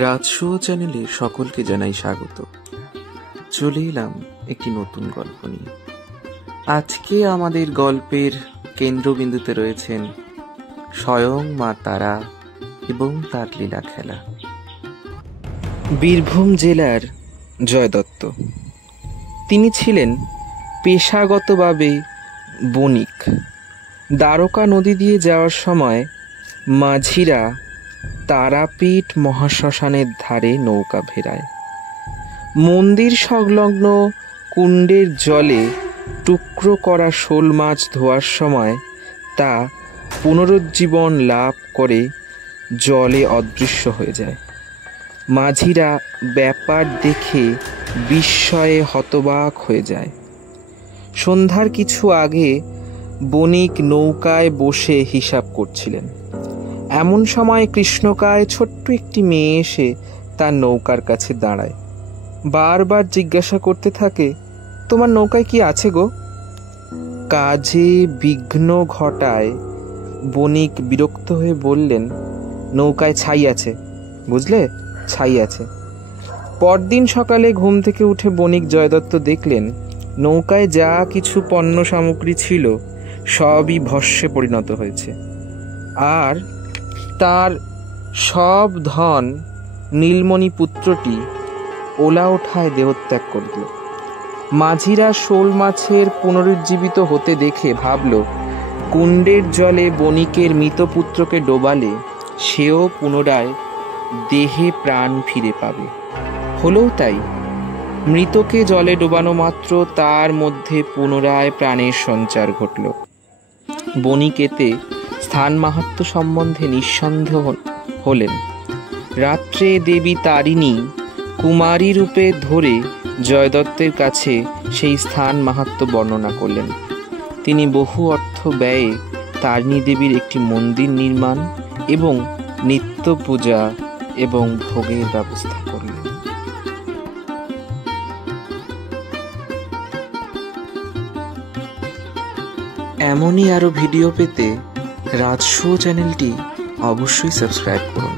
রাজশো চ্যানেলে সকলকে জানাই স্বাগত। চলে এলাম একটি নতুন গল্প নিয়ে। আজকে আমাদের গল্পের কেন্দ্রবিন্দুতে রয়েছেন স্বয়ং মা তারা এবং তার লীলা খেলা। বীরভূম জেলার জয় দত্ত, তিনি ছিলেন পেশাগতভাবে বণিক। দ্বারকা নদী দিয়ে যাওয়ার সময় মাঝিরা তারাপীঠ মহাশ্মশানের ধারে নৌকা ভেড়ায়। মন্দির সংলগ্ন কুণ্ডের জলে টুকরো করা শোল মাছ ধোয়ার সময় তা পুনরুজ্জীবন লাভ করে জলে অদৃশ্য হয়ে যায়। মাঝিরা ব্যাপার দেখে বিস্ময়ে হতবাক হয়ে যায়। সন্ধ্যার কিছু আগে বণিক নৌকায় বসে হিসাব করছিলেন। এমন সময় কৃষ্ণকায় ছোট্ট একটি মেয়ে এসে তার নৌকার কাছে দাঁড়ায়। বারবার জিজ্ঞাসা করতে থাকে, তোমার নৌকায় কি আছে গো? কাজে বিঘ্ন ঘটায় বণিক বিরক্ত হয়ে বললেন, নৌকায় ছাই আছে, বুঝলে, ছাই আছে। পরদিন সকালে ঘুম থেকে উঠে বণিক জয়দত্ত দেখলেন নৌকায় যা কিছু পণ্য সামগ্রী ছিল সবই ভস্মে পরিণত হয়েছে, আর তার সব ধন নীলমণি পুত্রটি ওলা ওঠায় দেহত্যাগ করল। মাঝিরা শোল মাছের পুনরুজ্জীবিত হতে দেখে ভাবল, কুণ্ডের জলে বণিকের মৃত পুত্রকে ডোবালে সেও পুনরায় দেহে প্রাণ ফিরে পাবে। হলেও তাই, মৃতকে জলে ডোবানো মাত্র তার মধ্যে পুনরায় প্রাণের সঞ্চার ঘটল। বণিক এতে স্থান মাহাত্ম্য সম্বন্ধে নিঃসন্দেহ হলেন। রাত্রে দেবী তারিণী কুমারী রূপে ধরে জয়দত্তের কাছে সেই স্থান মাহাত্ম্য বর্ণনা করলেন। তিনি বহু অর্থ ব্যয়ে তারিণী দেবীর একটি মন্দির নির্মাণ এবং নিত্য পূজা এবং ভোগের ব্যবস্থা করলেন। এমনই আরো ভিডিও পেতে রাজশো চ্যানেলটি অবশ্যই সাবস্ক্রাইব করুন।